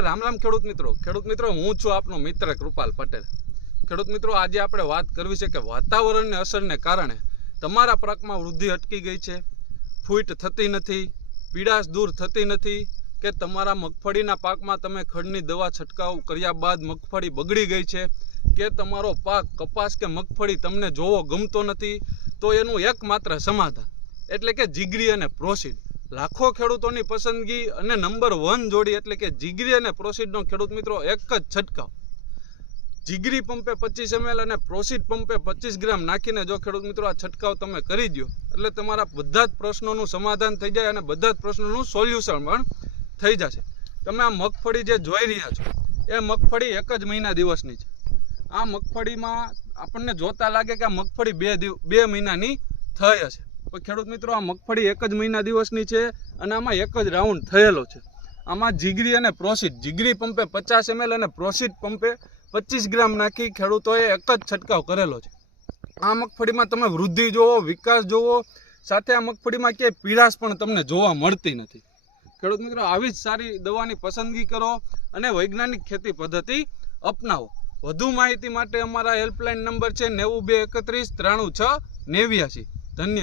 રામ રામ ખેડૂત મિત્રો હું છું આપનો મિત્ર કૃપાલ પટેલ। ખેડૂત મિત્રો આજે આપણે વાત કરવી છે કે વાતાવરણની અસરને કારણે તમારા પાકમાં વૃદ્ધિ અટકી ગઈ છે, ફૂટ થતી નથી, પીડાશ દૂર થતી નથી કે તમારા મગફળીના પાકમાં તમે ખડની દવા છંટકાવ કર્યા બાદ મગફળી બગડી ગઈ છે કે તમારો પાક કપાસ કે મગફળી તમને જોવો ગમતો નથી, તો એનું એકમાત્ર સમાધાન એટલે કે જીગરી અને પ્રોસીડ। લાખો ખેડૂતોની પસંદગી અને નંબર 1 જોડી એટલે કે જીગરી અને પ્રોસીડનો ખેડૂત મિત્રો એક જ છંટકાવ, જીગરી પંપે 25 ml અને પ્રોસીડ પંપે 25 ગ્રામ નાખીને જો ખેડૂત મિત્રો આ છંટકાવ તમે કરી દો એટલે તમારા બધા જ પ્રશ્નોનું સમાધાન થઈ જાય અને બધા જ પ્રશ્નોનું સોલ્યુશન પણ થઈ જશે। તમે આ મગફળી જે જોઈ રહ્યા છો એ મગફળી એક જ મહિના દિવસની છે। આ મગફળીમાં આપણને જોતા લાગે કે આ મગફળી બે મહિનાની થઈ હશે, તો ખેડૂત મિત્રો આ મગફળી એક જ મહિના દિવસની છે અને આમાં એક જ રાઉન્ડ થયેલો છે। આમાં જીગરી અને પ્રોસીડ, જીગરી પંપે 50 ml અને પ્રોસીડ પંપે 25 ગ્રામ નાખી ખેડૂતોએ એક જ છંટકાવ કરેલો છે। આ મગફળીમાં તમે વૃદ્ધિ જોવો, વિકાસ જોવો, સાથે આ મગફળીમાં ક્યાંય પીળાશ પણ તમને જોવા મળતી નથી। ખેડૂત મિત્રો આવી જ સારી દવાની પસંદગી કરો અને વૈજ્ઞાનિક ખેતી પદ્ધતિ અપનાવો। વધુ માહિતી માટે અમારા હેલ્પલાઇન નંબર છે 9231 396 89। ધન્યવાદ।